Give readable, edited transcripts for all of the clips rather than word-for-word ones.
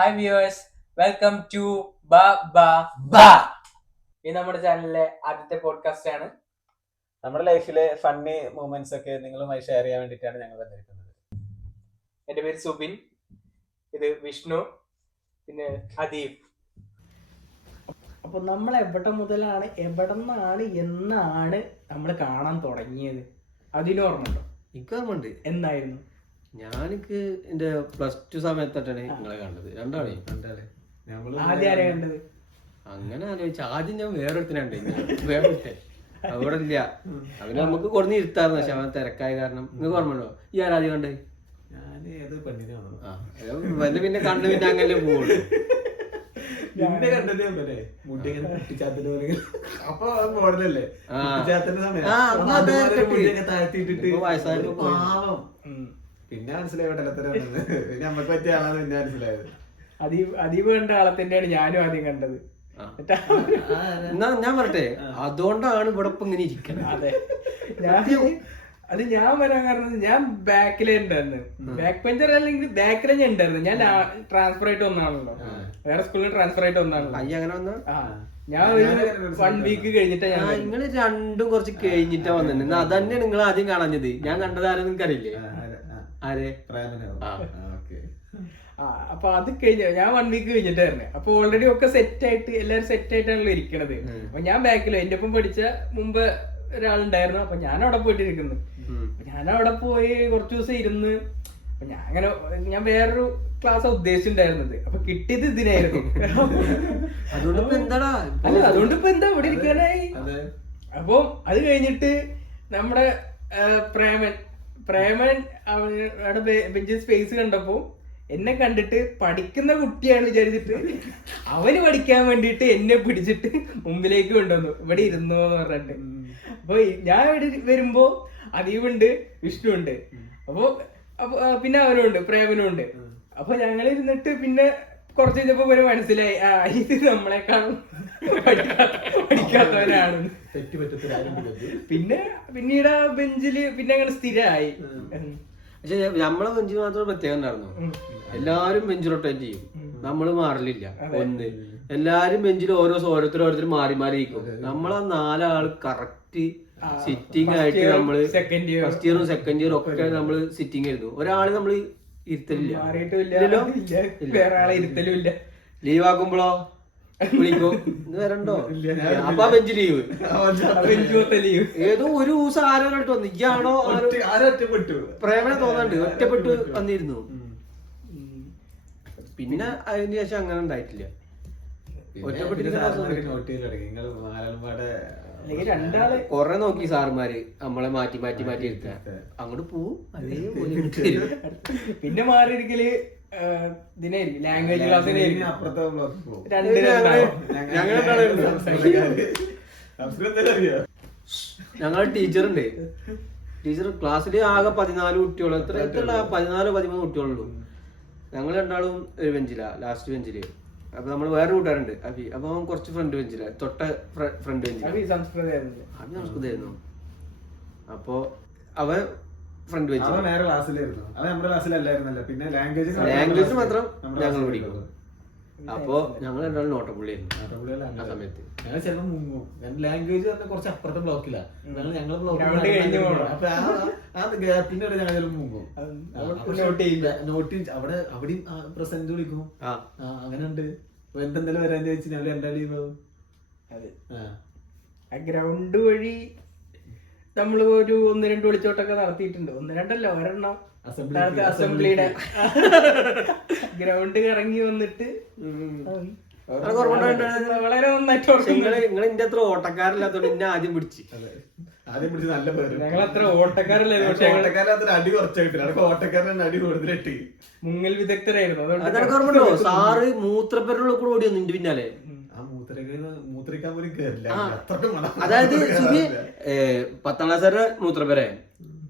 Hi viewers, welcome to ബാ ബാ ബാ. ഇത് നമ്മുടെ ചാനലിലെ ആദ്യത്തെ പോഡ്കാസ്റ്റ് ആണ്. നമ്മുടെ ലൈഫിലെ ഫണ്ണി മൂമെന്റ്സ് ഒക്കെ നിങ്ങളുമായി ഷെയർ ചെയ്യാൻ വേണ്ടിയിട്ടാണ് ഞങ്ങൾ വന്നിരിക്കുന്നത്. എൻ്റെ പേര് സുബിൻ, ഇത് വിഷ്ണു, പിന്നെ അദീപ്. അപ്പൊ നമ്മൾ എവിടെ മുതലാണ് എവിടെ നിന്നാണ് എന്നാണ് നമ്മൾ കാണാൻ തുടങ്ങിയത്? അതിന് ഓർമ്മയുണ്ടോ? എനിക്ക് ഓർമ്മയുണ്ട്. എന്നായിരുന്നു? ഞാനിക്ക് എന്റെ +2 സമയത്താണ് നിങ്ങളെ കണ്ടത്. രണ്ടാളെ ആദ്യം ആരെയാ കണ്ടത്? അങ്ങനെ ആലോചിച്ച ആദ്യം ഞാൻ വേറൊരുത്തനുണ്ട്, വേറെ അവിടെ ഇല്ല. അവന് നമുക്ക് കുറഞ്ഞ് ഇരുത്താറുണ്ട്, പക്ഷെ അവൻ തിരക്കായ കാരണം. നിങ്ങൾക്ക് ഓർമ്മയുണ്ടോ ഈ ആരാദ്യം കണ്ടത്? പിന്നെ കണ്ടു പിന്നെ അങ്ങനെ പോകുള്ളൂ. പിന്നെ മനസ്സിലായിട്ടല്ലേ നമ്മക്ക് പറ്റിയ ആളാന്ന് പിന്നെ മനസ്സിലായത്. അദീപ് കണ്ട ആളെ തന്നെയാണ് ഞാനും ആദ്യം കണ്ടത്. ഞാൻ പറട്ടെ, അതുകൊണ്ടാണ് ഇവിടെ ഇപ്പൊ ഇങ്ങനെ ഇരിക്കണത്. അതെ, ഞാൻ വരാൻ കാരണം ഞാൻ ബാക്കിലേ ഉണ്ടായിരുന്നു. ബാക്ക് ബെഞ്ചർ അല്ലെങ്കിൽ ബാക്കിലെ ഞാൻ ഉണ്ടായിരുന്നു. ഞാൻ ട്രാൻസ്ഫർ ആയിട്ട് വന്നാണല്ലോ, വേറെ സ്കൂളിൽ ട്രാൻസ്ഫർ ആയിട്ട് വന്നാണല്ലോ. അങ്ങനെ വന്ന ഞാൻ ഒരു 1 വീക്ക് കഴിഞ്ഞിട്ടാ ഞാൻ. നിങ്ങള് രണ്ടും കുറച്ച് കഴിഞ്ഞിട്ടാ വന്നിട്ടുണ്ട്. അതന്നെ നിങ്ങൾ ആദ്യം കാണാഞ്ഞത്. ഞാൻ കണ്ടത് ആരും നിങ്ങൾക്ക് അറിയില്ലേ? ആരെ? അപ്പൊ അത് കഴിഞ്ഞ ഞാൻ 1 വീക്ക് കഴിഞ്ഞിട്ടായിരുന്നു. അപ്പൊ ഓൾറെഡി ഒക്കെ സെറ്റ് ആയിട്ട് എല്ലാരും സെറ്റ് ആയിട്ടാണല്ലോ ഇരിക്കണത്. അപ്പൊ ഞാൻ ബാക്കിലോ എന്റെ ഒപ്പം പഠിച്ച മുമ്പ് ഒരാളുണ്ടായിരുന്നു. അപ്പൊ ഞാൻ അവിടെ പോയിട്ടിരിക്കുന്നു. ഞാൻ അവിടെ പോയി കുറച്ചു ദിവസം ഇരുന്ന്. അപ്പൊ ഞാൻ വേറൊരു ക്ലാസ് ഉദ്ദേശിച്ചിട്ടുണ്ടായിരുന്നത്. അപ്പൊ കിട്ടിയത് ഇതിനായിരുന്നു. അതുകൊണ്ട് ഇപ്പൊ എന്താ ഇവിടെ ഇരിക്കാനായി. അപ്പൊ അത് കഴിഞ്ഞിട്ട് നമ്മുടെ പ്രേമൻ അവിടെ ബെഞ്ച് സ്പേസ് കണ്ടപ്പോ എന്നെ കണ്ടിട്ട് പഠിക്കുന്ന കുട്ടിയാണ് വിചാരിച്ചിട്ട് അവന് പഠിക്കാൻ വേണ്ടിട്ട് എന്നെ പിടിച്ചിട്ട് മുമ്പിലേക്ക് കൊണ്ടുവന്നു. ഇവിടെ ഇരുന്നോ എന്ന് പറഞ്ഞിട്ട്. അപ്പൊ ഞാൻ ഇവിടെ വരുമ്പോ അദീപുണ്ട്, വിഷ്ണു ഉണ്ട്, അപ്പൊ പിന്നെ അവനും ഉണ്ട്, പ്രേമനും ഉണ്ട്. അപ്പൊ ഞങ്ങൾ ഇരുന്നിട്ട് പിന്നെ കുറച്ച് കഴിഞ്ഞപ്പോ ഒരു മനസ്സിലായി, ഇത് നമ്മളെക്കാളും പഠിക്കാത്തവനാണ്. പിന്നീട് ആ ബെഞ്ചില് പിന്നെ അങ്ങനെ സ്ഥിരമായി. പക്ഷെ നമ്മളെ ബെഞ്ചിൽ മാത്രം പ്രത്യേകം ഉണ്ടായിരുന്നു. എല്ലാരും ബെഞ്ച് റൊട്ടേറ്റ് ചെയ്യും, നമ്മള് മാറലില്ല. ഒന്ന് എല്ലാരും ബെഞ്ചിൽ ഓരോരുത്തർ മാറി മാറി ഇരിക്കും. നമ്മളാ 4 ആള് കറക്റ്റ് സിറ്റിംഗ് ആയിട്ട് നമ്മള് ഫസ്റ്റ് ഇയറും സെക്കൻഡ് ഇയറും ഒക്കെ നമ്മള് സിറ്റിംഗ് ആയിരുന്നു. ഒരാള് നമ്മള് ഇരുത്തലില്ല. വേറെ ആളെ ഇരുത്തലും ഇല്ല. ലീവ് ആക്കുമ്പോഴോ വിളിക്കും, ഇന്ന് വരണ്ടോ? അപ്പൊ ബെഞ്ച് ലീവ്. ഏതോ ഒരു ദിവസം ആരോട്ട് വന്നു. ഇയാണോ പ്രേമനെ തോന്നാണ്ട് ഒറ്റപ്പെട്ട് വന്നിരുന്നു. പിന്നെ അതിന് ശേഷം അങ്ങനെ ഉണ്ടായിട്ടില്ല. കൊറേ നോക്കി സാറുമാര് നമ്മളെ മാറ്റി മാറ്റി മാറ്റി എടുക്കാൻ. അങ്ങോട്ട് പോവും, അതേപോലെ പിന്നെ മാറിയിരിക്കല് ഇതിനായിരിക്കും, ലാംഗ്വേജ് ക്ലാസ്സിനായിരിക്കും. ഞങ്ങളെ ടീച്ചറുണ്ട്. ടീച്ചർ ക്ലാസ്സിൽ ആകെ 14 കുട്ടികൾ, എത്ര 14-13 കുട്ടികളുള്ളൂ. ഞങ്ങൾ രണ്ടാളും ഒരു ബെഞ്ചിലാ, ലാസ്റ്റ് ബെഞ്ചില്. അപ്പൊ നമ്മള് വേറെ കൂട്ടുകാരുണ്ട് അഭി. അപ്പൊ അവൻ കുറച്ച് ഫ്രണ്ട് ബെഞ്ചില, തൊട്ട ഫ്രണ്ട് ബെഞ്ചിൽ സംസ്കൃതമായിരുന്നു. അപ്പൊ അവൻ ഫ്രണ്ട് ബെഞ്ചിൽ ലാംഗ്വേജ് മാത്രം ഞങ്ങൾ പഠിക്കും. അപ്പൊ ഞങ്ങൾ രണ്ടാളും നോട്ടപ്പുള്ളിയായിരുന്നു ആ സമയത്ത്. ലാംഗ്വേജ് കുറച്ച് അപ്പുറത്തെ ബ്ലോക്കിലാ ഞങ്ങൾ പിന്നെ ഞങ്ങൾ മുങ്ങും. അവിടെ അവിടെയും പ്രസന്റ് വിളിക്കും. അങ്ങനെ ഉണ്ട്. എന്തെങ്കിലും വരാൻ ചോദിച്ചു ഞങ്ങൾ രണ്ടാളും ഗ്രൗണ്ട് വഴി നമ്മള് ഒരു 1-2 വിളിച്ചോട്ടൊക്കെ നടത്തിയിട്ടുണ്ട്. 1-2 അല്ല, ഒരെണ്ണം അസംബ്ലിയുടെ ഗ്രൗണ്ട് ഇറങ്ങി വന്നിട്ട് വളരെ നന്നായിട്ട്. നിങ്ങൾ എന്റെ അത്ര ഓട്ടക്കാരില്ലാത്തോണ്ട് എന്നെ ആദ്യം പിടിച്ച് നല്ല പേര്. ഞങ്ങളത്ര ഓട്ടക്കാരല്ലായിരുന്നു, പക്ഷെ അടി കുറച്ചായിട്ട് ഓട്ടക്കാരൻ അടി കൂടുതലിട്ട് മുങ്ങൽ വിദഗ്ധരായിരുന്നു. അതൊക്കെ ഓർമ്മണ്ടോ? സാറ് മൂത്രപ്പേരുടെ കൂടെ ഓടി വന്നു എന്റെ പിന്നാലെ. മൂത്രിക്കാൻ പോലും കേറില്ല. അതായത് 10ാം ക്ലാസ്സുകാരുടെ മൂത്രപ്പേരെ.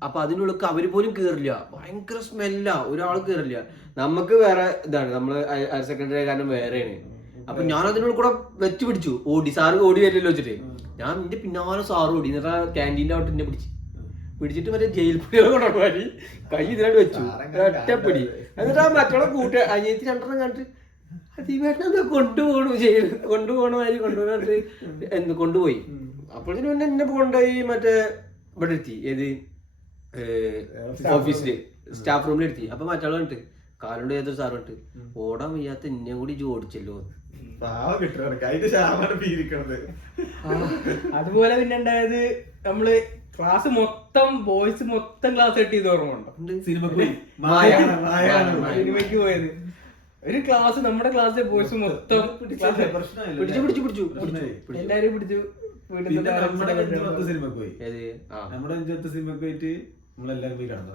അപ്പൊ അതിനുള്ളിൽ അവര് പോലും കേറില്ല, ഭയങ്കര സ്മെല്ലാ, ഒരാൾ കേറില്ല. നമുക്ക് വേറെ ഇതാണ്, നമ്മള് ഹയർ സെക്കൻഡറി കാരണം വേറെയാണ്. അപ്പൊ ഞാൻ അതിനുള്ളിൽ കൂടെ വെച്ച് പിടിച്ചു. സാറ് ഓടി വരില്ലല്ലോ വെച്ചിട്ട് ഞാൻ എന്റെ പിന്നാലെ സാറ് ഓടി. എന്നിട്ട് ക്യാൻറ്റീൻ്റെ അവിടെ എന്നെ പിടിച്ചിട്ട് മറ്റേ ജയിൽ പിടികളെ കൊണ്ടുപോയി കൈ ഇതിനായിട്ട് വെച്ചു, ഒറ്റപ്പിടി. എന്നിട്ട് ആ മറ്റുള്ള അനിയത്തി 2 കണ്ടിട്ട് അതിവേട്ടനെന്താ കൊണ്ടുപോകണമാതിരി കൊണ്ടുപോകാൻ കൊണ്ടുപോയി. അപ്പോഴത്തേനും പിന്നെ എന്നെ കൊണ്ടുപോയി മറ്റേ ഇവിടെ എത്തി, ഏത് ഓഫീസില് സ്റ്റാഫ് റൂമിൽ എത്തി. അപ്പൊ മറ്റാൾ കണ്ടിട്ട് കാലുകൊണ്ട് ഏതൊരു സാറ് കണ്ടിട്ട് ഓടാൻ വയ്യാത്ത എന്നെ കൂടി ഓടിച്ചല്ലോ. അതുപോലെ പിന്നെ ഉണ്ടായത് നമ്മള് ക്ലാസ് മൊത്തം ബോയ്സ് മൊത്തം ക്ലാസ് കട്ട് ചെയ്ത് ഓർമ്മയുണ്ടോ? സിനിമയ്ക്ക് പോയത് ഒരു ക്ലാസ്, നമ്മുടെ ക്ലാസ്സിലെ ബോയ്സ് മൊത്തം പിടിച്ചു എല്ലാരും പിടിച്ചു. നമ്മുടെ സിനിമക്ക് പോയി, നമ്മുടെ അഞ്ചത്തെ സിനിമക്ക് പോയിട്ട് നമ്മളെല്ലാരും പോയി കിടന്നു.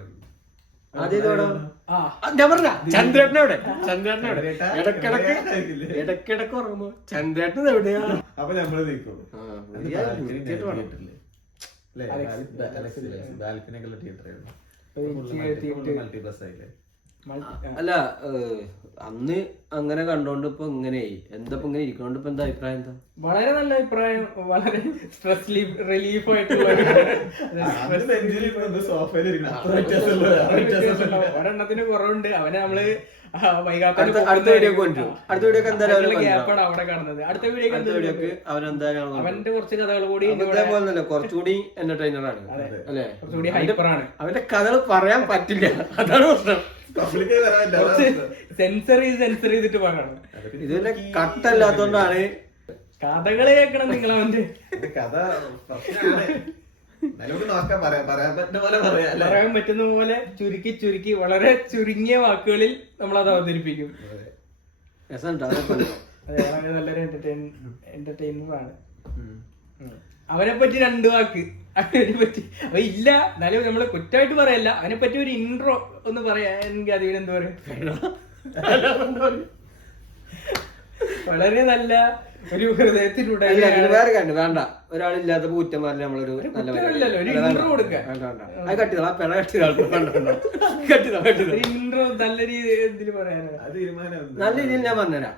ചന്ദ്രേട്ടനവിടെ ഇടക്കിടക്ക് ഉറങ്ങുമ്പോ ചന്ദ്രേട്ടൻ എവിടെയാ? അപ്പൊ നമ്മള് നിൽക്കും മൾട്ടിപ്ലസ് ആയില്ലേ. അല്ല അന്ന് അങ്ങനെ കണ്ടോണ്ട് ഇപ്പൊ ഇങ്ങനെയായി. എന്താ ഇങ്ങനെ ഇരിക്കണോണ്ട് ഇപ്പൊ എന്താ അഭിപ്രായം? എന്താ വളരെ നല്ല അഭിപ്രായം, വളരെ സ്ട്രെസ് റിലീഫ് ആയിട്ടുള്ള ഒരെണ്ണത്തിന് കുറവുണ്ട്. അവനെ നമ്മള് അടുത്ത വീഡിയോ ഗ്യാപ്പാണ് അവിടെ കാണുന്നത്. അടുത്ത വീഡിയോക്ക് അവന്റെ കുറച്ച് കഥകൾ കൂടി കുറച്ചുകൂടി എന്റർടൈനർ ആണ് അല്ലെ, കുറച്ചുകൂടി ഹൈപ്പറാണ്. അവന്റെ കഥകൾ പറയാൻ പറ്റില്ല, അതാണ് പ്രശ്നം. സെൻസർ ചെയ്തിട്ട് പറയണം. ഇതിന്റെ കട്ടല്ലാത്തോണ്ടാണ്. കഥകള് കേൾക്കണം നിങ്ങൾ അവന്റെ കഥ. പറയാൻ പറ്റുന്ന പോലെ ചുരുക്കി വളരെ ചുരുങ്ങിയ വാക്കുകളിൽ നമ്മൾ അത് അവതരിപ്പിക്കും. അതെ, വളരെ നല്ലൊരു എന്റർടൈനർ ആണ്. അവനെ പറ്റി 2 വാക്ക് അവനെ പറ്റി ഇല്ല, എന്നാലും നമ്മള് കുറ്റമായിട്ട് പറയല്ല. അവനെ പറ്റി ഒരു ഇൻട്രോ ഒന്ന് പറയാനെങ്കിൽ അതിനെന്താ പറയാ, വളരെ നല്ല ഒരു ഹൃദയത്തിലൂടെ വേറെ കണ്ടു വേണ്ട. ഒരാളില്ലാത്ത കുറ്റന്മാരിൽ നമ്മളൊരു നല്ല ഇൻട്രോ കൊടുക്കുക. ഇൻട്രോ നല്ല രീതിയിൽ പറയാനാണ്. നല്ല രീതിയിൽ ഞാൻ പറഞ്ഞുതരാം.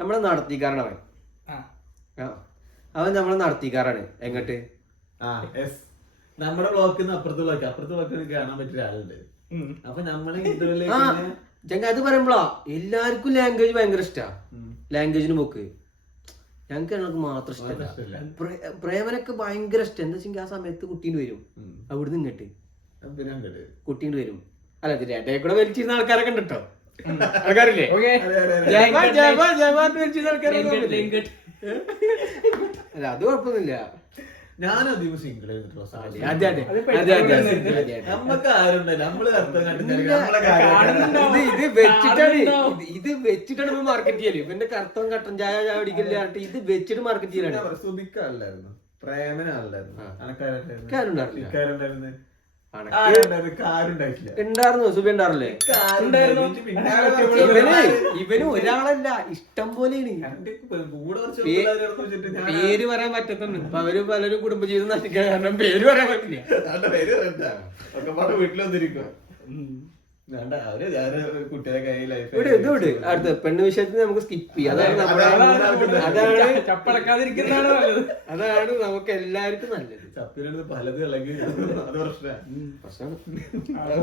നമ്മളെ നടത്തിക്കാരാണ് അവൻ. അവൻ നമ്മളെ നടത്തിക്കാരാണ്. എങ്ങോട്ട് നമ്മുടെ ബ്ലോക്കിൽ അപ്പുറത്ത് ബ്ലോക്കിൽ കാണാൻ പറ്റിയ ആളുണ്ട്. അപ്പൊ നമ്മള് ഞങ്ങ അത് പറയുമ്പോളാ എല്ലാവർക്കും ലാംഗ്വേജ് ഭയങ്കര ഇഷ്ടാ. ലാംഗ്വേജിന് പോക്ക് ഞങ്ങൾക്ക് മാത്രം ഇഷ്ടമല്ല. പ്രേമനൊക്കെ ഭയങ്കര ഇഷ്ടം. എന്താ വെച്ചെങ്കിൽ ആ സമയത്ത് കുട്ടീൻ്റെ വരും, അവിടുന്ന് ഇങ്ങോട്ട് കുട്ടീൻ്റെ വരും. അല്ല ഇതിന്റെ കൂടെ വലിച്ചിരുന്ന ആൾക്കാരൊക്കെ ഉണ്ട് കേട്ടോ. ആൾക്കാരില്ലേ അല്ല അത് കുഴപ്പമൊന്നുമില്ല. ഞാനധികം സിംഗിൾ ഇത് വെച്ചിട്ടാണ് മാർക്കറ്റ് ചെയ്യല്. പിന്നെ കറുത്തം കട്ടൻ ചായ കുടിക്കില്ല, ഇത് വെച്ചിട്ട് മാർക്കറ്റ് ചെയ്യലാണ്. സുബിക്കല്ലായിരുന്നു, പ്രേമനല്ലായിരുന്നു, ഉണ്ടായിരുന്നു. സുബി ഉണ്ടാറില്ലേ? ഇവന് ഒരാളല്ല, ഇഷ്ടം പോലെയാണ്. പേര് പറയാൻ പറ്റത്തുണ്ട്. ഇപ്പൊ അവര് പലരും കുടുംബജീവിതം നശിക്കാൻ കാരണം പേര് പറയാൻ പറ്റില്ല. വീട്ടിൽ വന്നിരിക്കും. അടുത്ത പെണ്ണ് വിഷയത്തിൽ നമുക്ക് സ്കിപ്പ് ചെയ്യാം. അതാണ് നമുക്ക് എല്ലാവർക്കും നല്ലത്.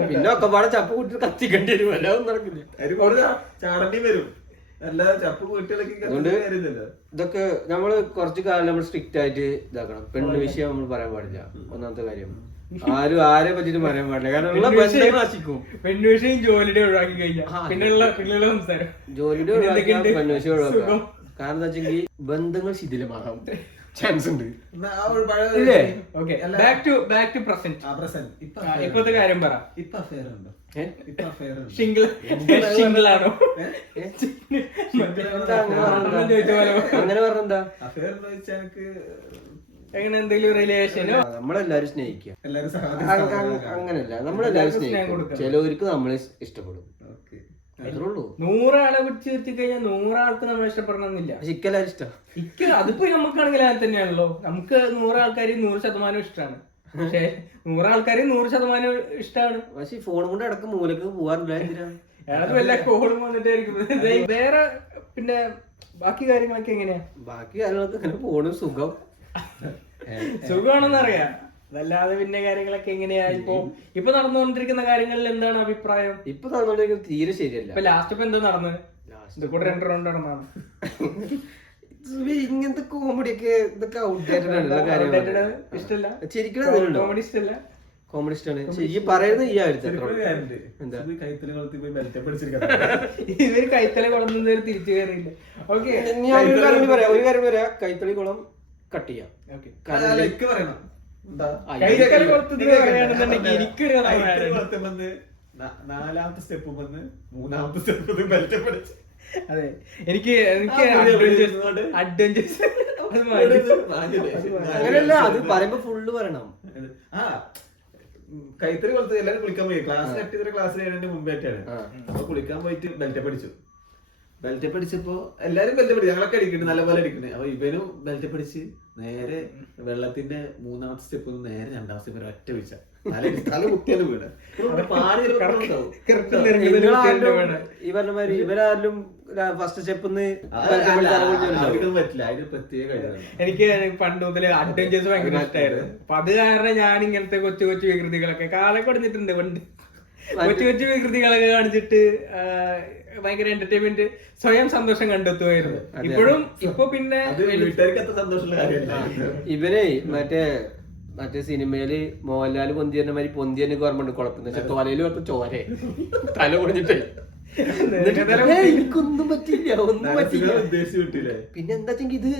പിന്നെ ഒക്കെ പാടെ ചപ്പ് കൂട്ടി കത്തിക്കേണ്ടി വരും. എല്ലാം നടക്കില്ല, ചാടേണ്ടി വരും. അതുകൊണ്ട് ഇതൊക്കെ നമ്മള് കുറച്ചു കാലം നമ്മൾ സ്ട്രിക്റ്റ് ആയിട്ട് ഇതാക്കണം. പെണ്ണ് വിഷയം നമ്മൾ പറയാൻ പാടില്ല. ഒന്നാമത്തെ കാര്യം, ആരും ആരെ പറ്റിട്ട് പറയാൻ പാടില്ല. കാരണം പെണ്ണുവിഷയും ജോലിയുടെ ഒഴിവാക്കി കഴിഞ്ഞാൽ പിന്നെയുള്ള സംസാരം ജോലിയുടെ ഒഴിവാക്കിയാൽ പെണ്ണുവിഷയം ഒഴിവാക്കാം. കാരണം എന്താ വെച്ചെങ്കിൽ ബന്ധങ്ങൾ ശിഥിലമാകാം ചാൻസ് ഉണ്ട്. ഇപ്പോഴത്തെ കാര്യം പറ. അങ്ങനെ പറഞ്ഞെന്താ? എങ്ങനെ എന്തെങ്കിലും റിലേഷനോ നമ്മളെല്ലാരും സ്നേഹിക്കുക, അങ്ങനെയല്ല. നമ്മളെല്ലാരും സ്നേഹിക്കും. ചിലവർക്ക് നമ്മളെ ഇഷ്ടപ്പെടും, അത്രേ ഉള്ളൂ. 100 ആളെ പിടിച്ച് നിർത്തി കഴിഞ്ഞാൽ 100 ആൾക്ക് നമ്മളെ ഇഷ്ടപ്പെടണമെന്നില്ല. ഇക്കെല്ലാരും ഇഷ്ടം. അതിപ്പോ നമുക്കാണെങ്കിൽ അങ്ങനെ തന്നെയാണല്ലോ. നമുക്ക് 100 ആൾക്കാർ 100% ഇഷ്ടമാണ്. പക്ഷെ 100 ആൾക്കാർ 100% ഇഷ്ടമാണ്. പക്ഷെ ഈ ഫോൺ കൊണ്ട് ഇടക്ക് മൂലക്ക് പോവാറില്ല. അത് വല്ല കോളും വന്നിട്ടായിരിക്കും. വേറെ പിന്നെ ബാക്കി കാര്യങ്ങളൊക്കെ എങ്ങനെയാ? ബാക്കി കാര്യങ്ങളൊക്കെ ഇങ്ങനെ പോണു. സുഖമാണെന്ന് അറിയാം. അതല്ലാതെ പിന്നെ കാര്യങ്ങളൊക്കെ എങ്ങനെയാ? ഇപ്പൊ നടന്നുകൊണ്ടിരിക്കുന്ന കാര്യങ്ങളിൽ എന്താണ് അഭിപ്രായം? ഇപ്പൊ നടന്നുകൊണ്ടിരിക്കുന്നത് തീരെ ശരിയല്ല. ഇപ്പൊ ലാസ്റ്റ് ഇപ്പൊ എന്താ നടന്നത്? ഇത് കൂടെ 2 റൗണ്ട് നടന്നാണ്. ഇങ്ങനത്തെ കോമഡി ഒക്കെ ഇതൊക്കെ ഔട്ട്ഡേറ്റഡ് ആണ് കാര്യങ്ങൾ. ഇഷ്ടല്ല, ശരിക്കും കോമഡി ഇഷ്ടല്ല. കോമഡി ഇഷ്ടമാണ്. ശരി പറയുന്നത് ഈ ആയിരുന്നു. എന്താ കൈത്തല കൊളത്തി പോയി ബെൽറ്റ് പിടിച്ചിരിക്കാം. ഇവര് കൈത്തല കൊള്ളുന്നവര് തിരിച്ചു കയറിയില്ല. ഓക്കെ, ഞാൻ ഒരു കാര്യം പറയാം. കൈത്തളി കുളം കട്ട് ചെയ്യാം. പറയണം കൈത്തല കൊളുത്തത് പറയുകയാണെന്നുണ്ടെങ്കിൽ എനിക്കൊരു കഥ വന്ന് 4ാമത്തെ സ്റ്റെപ്പ് വന്ന് 3ാമത്തെ സ്റ്റെപ്പ് ബെൽറ്റ് പിടിച്ച്. അതെ, എനിക്ക് അഡ്വഞ്ചേഴ്സ് അങ്ങനെയല്ല, അത് പറയുമ്പോ ഫുള്ള് പറയണം. ആ കൈത്തറി കൊളുത്ത് എല്ലാരും കുളിക്കാൻ പോയി. ക്ലാസ് കട്ട് ചെയ്ത ക്ലാസ് കഴിഞ്ഞതിന്റെ മുമ്പായിട്ടാണ്. അപ്പൊ കുളിക്കാൻ പോയിട്ട് ബെൽറ്റ് പഠിച്ചു. ബെൽറ്റ് പഠിച്ചപ്പോ എല്ലാരും ബെൽറ്റ് പഠിച്ചു. ഞങ്ങളൊക്കെ അടിക്കുന്നുണ്ട്, നല്ലപോലെ അടിക്കണേ. അപ്പൊ ഇവനും ബെൽറ്റ് പഠിച്ച് നേരെ വെള്ളത്തിന്റെ 3ാമത്തെ സ്റ്റെപ്പ് നേരെ 2ാം സ്റ്റെപ്പ് ഒറ്റ വീഴ്ച. തല കുത്തിയാണ് വീട്. ഈ പറഞ്ഞ മാതിരി ഇവരാരും ഫസ്റ്റ് സ്റ്റെപ്പ് പറ്റില്ല. അതിന് പ്രത്യേക എനിക്ക് പണ്ട് മുതല് അഡ്വഞ്ചേഴ്സ് ഭയങ്കര ഇഷ്ടമായിരുന്നു. അപ്പൊ അത് കാരണം ഞാൻ ഇങ്ങനത്തെ കൊച്ചു കൊച്ചു വികൃതികളൊക്കെ കാലൊക്കെ കൊടുത്തിട്ടുണ്ട് പണ്ട്. കൊച്ചു കൊച്ചു വികൃതികളൊക്കെ കാണിച്ചിട്ട് ഭയങ്കര എന്റർടൈൻമെന്റ്, സ്വയം സന്തോഷം കണ്ടെത്തുമായിരുന്നു. ഇപ്പോഴും ഇപ്പൊ പിന്നെ ഇവരെ മറ്റേ സിനിമയില് മോഹൻലാല് പൊന്തിയന്റെ മാതിരി പൊന്തിയന്നെ ഓർമ്മ കുഴപ്പമില്ല. പക്ഷെ തോലയില് കുറച്ച് ചോരേ തല പൊടിഞ്ഞിട്ടേ എനിക്കൊന്നും പറ്റില്ല, ഒന്നും പറ്റില്ല. പിന്നെ എന്താ വെച്ചെങ്കിൽ ഇത്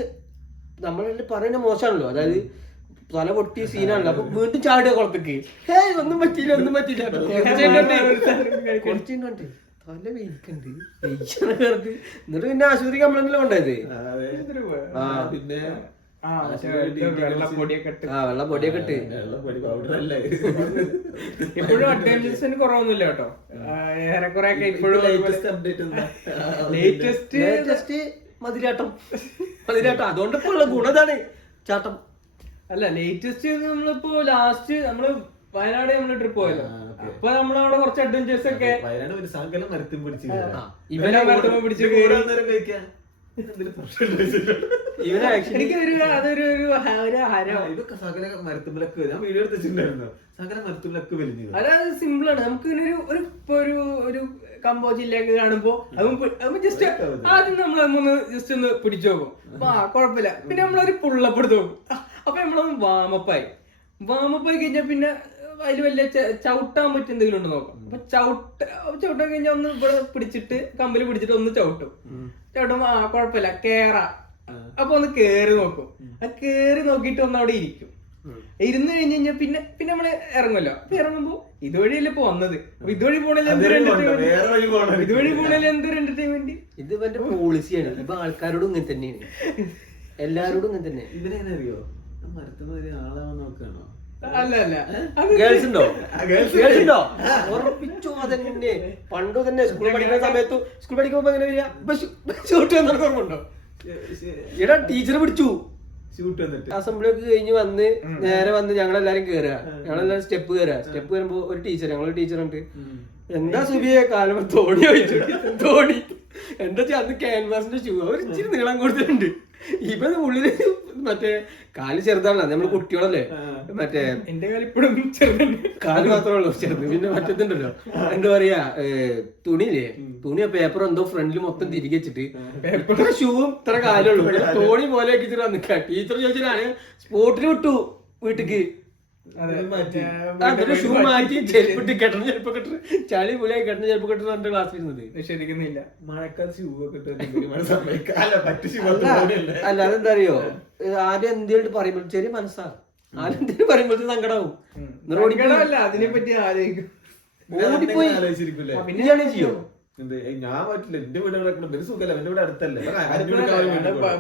നമ്മളെ പറയുന്ന മോശമാണല്ലോ. അതായത് തല പൊട്ടിയ സീനാണല്ലോ. അപ്പൊ വീണ്ടും ചാടുക കുളത്തേക്ക്. ഒന്നും പറ്റില്ല, ഒന്നും പറ്റില്ല. കുറച്ചുണ്ട് തല വെയിക്കണ്ട് എന്നിട്ട് പിന്നെ ആശുപത്രിക്ക് നമ്മളെല്ലാം കൊണ്ടായത്. പിന്നെ വെള്ളപ്പൊടിയൊക്കെ ഇട്ട് ഇപ്പോഴും അഡ്വഞ്ചേഴ്സിന് കുറവൊന്നുമില്ല കേട്ടോ. ഏറെക്കുറെ ഒക്കെ ഇപ്പോഴും ലേറ്റസ്റ്റ് മതിലാട്ടം. അതുകൊണ്ടിപ്പോ ഉള്ള ഗുണതാണ് ചാട്ടം. അല്ല, ലേറ്റസ്റ്റ് നമ്മളിപ്പോ ലാസ്റ്റ് നമ്മള് വയനാട് നമ്മള് ട്രിപ്പ് പോയല്ലോ. അപ്പൊ നമ്മളവിടെ കുറച്ച് അഡ്വഞ്ചേഴ്സ് ഒക്കെ അതായത് സിമ്പിൾ ആണ്. നമുക്ക് ഒരു കമ്പോ ജില്ലയൊക്കെ കാണുമ്പോ അത് ജസ്റ്റ് ആദ്യം നമ്മളൊന്ന് ജസ്റ്റ് ഒന്ന് പിടിച്ചു നോക്കും. കുഴപ്പമില്ല. പിന്നെ നമ്മളൊരു പുള്ളപ്പ് എടുത്ത് നോക്കും. അപ്പൊ നമ്മളൊന്ന് വാമപ്പായി കഴിഞ്ഞാൽ പിന്നെ അതിൽ വലിയ ചവിട്ടാൻ പറ്റും എന്തെങ്കിലും ഉണ്ട് നോക്കാം. അപ്പൊ ചവിട്ടാൻ കഴിഞ്ഞാൽ ഒന്ന് ഇവിടെ പിടിച്ചിട്ട് കമ്പിൽ പിടിച്ചിട്ട് ഒന്ന് ചവിട്ടുമ്പോ കുഴപ്പമില്ല കേറാ. അപ്പൊ ഒന്ന് കേറി നോക്കും. ആ കേറി നോക്കിയിട്ട് ഒന്ന് അവിടെ ഇരിക്കും. ഇരുന്ന് കഴിഞ്ഞ് കഴിഞ്ഞാൽ പിന്നെ നമ്മള് ഇറങ്ങുമല്ലോ. അപ്പൊ ഇറങ്ങുമ്പോ ഇതുവഴിയല്ലേ ഇപ്പൊ വന്നത്. അപ്പൊ ഇതുവഴി പോണല്ലേ എന്തൊരു എന്റർടൈൻമെന്റ്. ഇത് ഇവന്റെ പോളിസിയാണ്. ഇപ്പൊ ആൾക്കാരോടും ഇങ്ങനെ തന്നെയാണ്, എല്ലാരോടും ഇങ്ങനെ തന്നെ. ഇതിനെങ്ങനെ അറിയോ? മരത്തുന്ന ആളാവാൻ നോക്കുകയാണോ? ഗേൾസ് ഉണ്ടോ? ഉറപ്പിച്ചോ? അതന്നെ പണ്ടു തന്നെ സ്കൂൾ പഠിക്കുന്ന സമയത്ത് സ്കൂൾ പഠിക്കുമ്പോ എങ്ങനെ വരിക? ഓർമ്മണ്ടോ? എടാ ടീച്ചർ പിടിച്ചു അസംബ്ലി ഒക്കെ കഴിഞ്ഞ് വന്ന് നേരെ വന്ന് ഞങ്ങളെല്ലാരും കേറുക. ഞങ്ങളെല്ലാരും സ്റ്റെപ്പ് കയറുമ്പോ ഒരു ടീച്ചർ, ഞങ്ങളൊരു ടീച്ചറുണ്ട്. എന്താ സുബിയെ കാലം തോണി ചോദിച്ചു. തോണി എന്താ വെച്ചാൽ അന്ന് ക്യാൻവാസിന്റെ ഷൂ അവർ ഇച്ചിരി നീളം കൊടുത്തിട്ടുണ്ട്. ഇപ്പൊ ഉള്ളില് മറ്റേ കാല് ചെറുതാണ്, നമ്മള് കുട്ടികളല്ലേ. മറ്റേ എന്റെ കാലിപ്പോഴും ചെറുതുണ്ട്, കാല് മാത്രമേ ഉള്ളൂ ചെറുത്. പിന്നെ മറ്റേതുണ്ടല്ലോ എന്താ പറയാ തുണിയില്ലേ, തുണി പേപ്പർ എന്തോ ഫ്രണ്ടിൽ മൊത്തം തിരികെ വെച്ചിട്ട് ഇത്ര ഷൂവും ഇത്ര കാലുള്ളൂ. തോണി പോലെ ആക്കിട്ട് വന്നിക്ക. ടീച്ചർ ചോദിച്ചാൽ സ്പോട്ടിൽ വിട്ടു വീട്ടിക്ക്. ഷൂ മാറ്റി ചെരുപ്പിട്ട് കെട്ടണം, ചെരുപ്പ് കെട്ടണം, ചളി പുലിയായി കെട്ടണം, ചെരുപ്പ് കെട്ടണം പറഞ്ഞ ക്ലാസ് വരുന്നത് നിഷേധിക്കുന്നില്ല. മഴക്കാലത്ത് ഷൂ ഒക്കെ അല്ല അതെന്താ അറിയോ, ആരും എന്തെങ്കിലും പറയുമ്പോൾ ചെറിയ മനസ്സാ, ആരും എന്തെങ്കിലും പറയുമ്പോഴത്തെ സങ്കടാവും. അതിനെപ്പറ്റി ആലോചിക്കും. ഓടിപ്പോയി ചെയ്യോ? ഞാൻ പറ്റില്ല, എന്റെ വീട് കിടക്കണം സുഖല്ല, എന്റെ വീട് അടുത്തല്ലേ.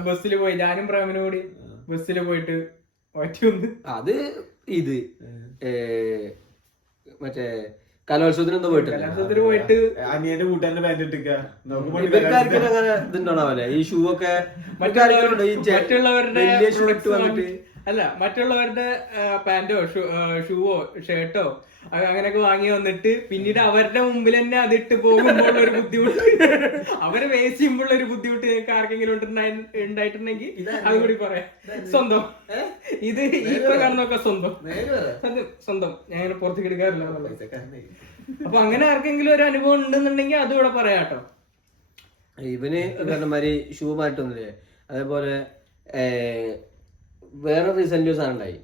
ബസ്സിൽ പോയി ഞാനും പ്രേമനും കൂടി ബസ്സിൽ പോയിട്ട് അത് ഇത് മറ്റേ കലോത്സവത്തിന് എന്തോ പോയിട്ട് അനിയന്റെ കൂട്ടാന്റെ പാന്റ് ഇട്ടിക്ക. ഇവർക്കാർക്കും അങ്ങനെ ഇതുണ്ടാവല്ലേ ഈ ഷൂ ഒക്കെ? മറ്റുള്ളവരുടെ അല്ല മറ്റുള്ളവരുടെ പാന്റോ ഷൂവോ ഷർട്ടോ അങ്ങനെയൊക്കെ വാങ്ങി വന്നിട്ട് പിന്നീട് അവരുടെ മുമ്പിൽ തന്നെ അതിട്ട് പോകുമ്പോൾ ഒരു ബുദ്ധിമുട്ട്, അവരെ വേസ്റ്റ് ചെയ്യുമ്പോൾ ഒരു ബുദ്ധിമുട്ട് നിങ്ങൾക്ക് ആർക്കെങ്കിലും ഉണ്ടായിട്ടുണ്ടെങ്കിൽ അത് കൂടി പറയാം. സ്വന്തം ഇത് ഈ കാണുന്നൊക്കെ സ്വന്തം ഞാൻ അങ്ങനെ പുറത്തേക്ക് എടുക്കാറില്ല. അപ്പൊ അങ്ങനെ ആർക്കെങ്കിലും ഒരു അനുഭവം ഉണ്ടെന്നുണ്ടെങ്കിൽ അതും ഇവിടെ പറയാട്ടോ. ഇവന് പറഞ്ഞ മാതിരി ഷൂ മാറ്റൊന്നുമില്ലേ, അതേപോലെ വേറെ റീസെന്റ് ന്യൂസ് ആണ് ഉണ്ടായി.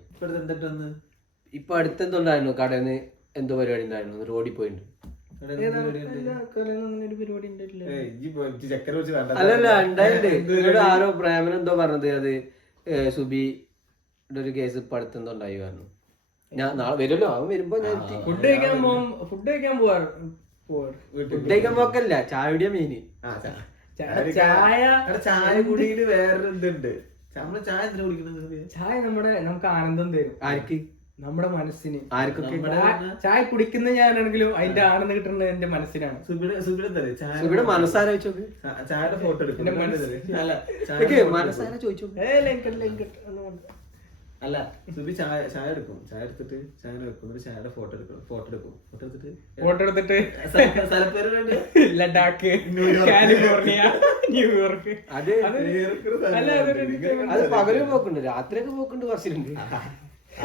ഇപ്പൊ അടുത്തെന്തുണ്ടായിരുന്നു, കടയിൽ നിന്ന് എന്തോ പരിപാടി ഉണ്ടായിരുന്നു, റോഡിൽ പോയിട്ടുണ്ട്. അല്ലല്ല ഉണ്ടായിട്ടുണ്ട്. ആരോ പ്രേമൻ എന്തോ പറഞ്ഞത്, അത് സുബിയുടെ ഒരു കേസ് ഇപ്പൊ അടുത്തെന്തോ ഉണ്ടായി പറഞ്ഞു. ഞാൻ നാളെ വരുമല്ലോ, അവൻ വരുമ്പോ ഞാൻ ഫുഡ് കഴിക്കാൻ പോക്കല്ല, ചായ കുടിയാ മെയിന്. ചായ കുടിയില് വേറെ ഇതുണ്ട്. നമ്മള് ചായ എന്തിനാ കുടിക്കുന്നത്? ചായ നമുക്ക് ആനന്ദം തരും. ആർക്ക്? നമ്മുടെ മനസ്സിന്. ആർക്കൊക്കെ? ചായ കുടിക്കുന്ന ഞാനാണെങ്കിലും അതിന്റെ ആനന്ദം കിട്ടുന്നത് എന്റെ മനസ്സിനാണ്. സുബിയുടെ മനസ്സാലോചിച്ചോക്ക്, ചായയുടെ ഫോട്ടോ എടുക്കും. മനസ്സാര ചോദിച്ചു. അല്ല, സുബി ചായ എടുക്കും, ചായ എടുത്തിട്ട് ചായ വെക്കും, ചായയുടെ ഫോട്ടോ എടുക്കും, ഫോട്ടോ എടുത്തിട്ട് സ്ഥലപ്പേര് ലഡാക്ക്, കാലിഫോർണിയ, ന്യൂയോർക്ക്. അത് പകലും പോക്കുണ്ട്, രാത്രിയൊക്കെ പോക്കുണ്ട്, കുറച്ചിട്ടുണ്ട്.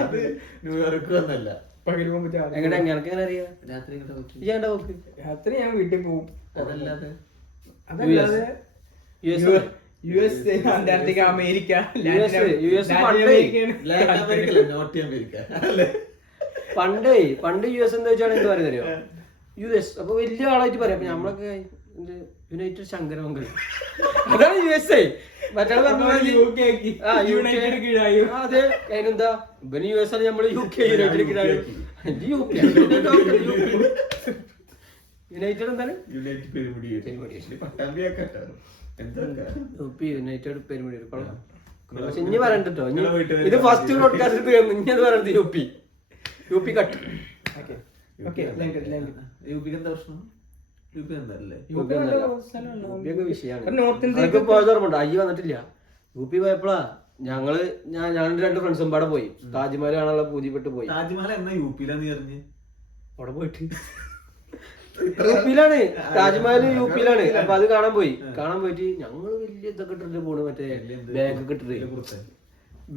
അത് ന്യൂയോർക്ക് വന്നല്ല, പകല് പോകുമ്പോ എങ്ങനെ എങ്ങനെ അറിയാം? രാത്രി പോക്ക്? രാത്രി ഞാൻ വീട്ടിൽ പോകും. അതല്ലാതെ US, അന്റാർട്ടിക്ക, അമേരിക്ക, പണ്ട് US എന്താ വെച്ചാൽ എന്ത് പറയുന്നറിയോ? US അപ്പൊ വലിയ ആളായിട്ട് പറയാം. അപ്പൊ നമ്മളൊക്കെ യുണൈറ്റഡ് ശങ്കരമംഗലം, അതാണ് USA. മറ്റാൾ പറഞ്ഞ അതെ, അതിനെന്താ ഇവന് US ആണ്, നമ്മള് UK യുണൈറ്റഡ് കീഴായും. യുണൈറ്റഡ് എന്താണ്? യുണൈറ്റഡ് പെരുമുടി. ഇനി പറയണ്ടോ, ഇത് ഫസ്റ്റ് പോഡ്കാസ്റ്റ് തീർന്നു. ഇനി അത് പറയണ്ടത് യു പി കട്ട്. വിഷയമാണ്. പോയത് ഓർമ്മ അയ്യ വന്നിട്ടില്ല. യു പി പോയപ്പോഴാ ഞങ്ങളുടെ 2 ഫ്രണ്ട്സും പാടെ പോയി താജ്മഹൽ കാണാനുള്ള പൂതിപ്പെട്ട് പോയി. താജ്മഹൽ എന്നാ യു പിയിലാന്ന് പറഞ്ഞ് അവിടെ പോയിട്ട് യുപിയിലാണ് താജ്മഹൽ, യുപിയിലാണ്. അപ്പൊ അത് കാണാൻ പോയിട്ട് ഞങ്ങള് വലിയ ഇതൊക്കെ ഇട്ടിട്ട് പോണ്, മറ്റേ ബാഗ് ഒക്കെ ഇട്ടിട്ട്,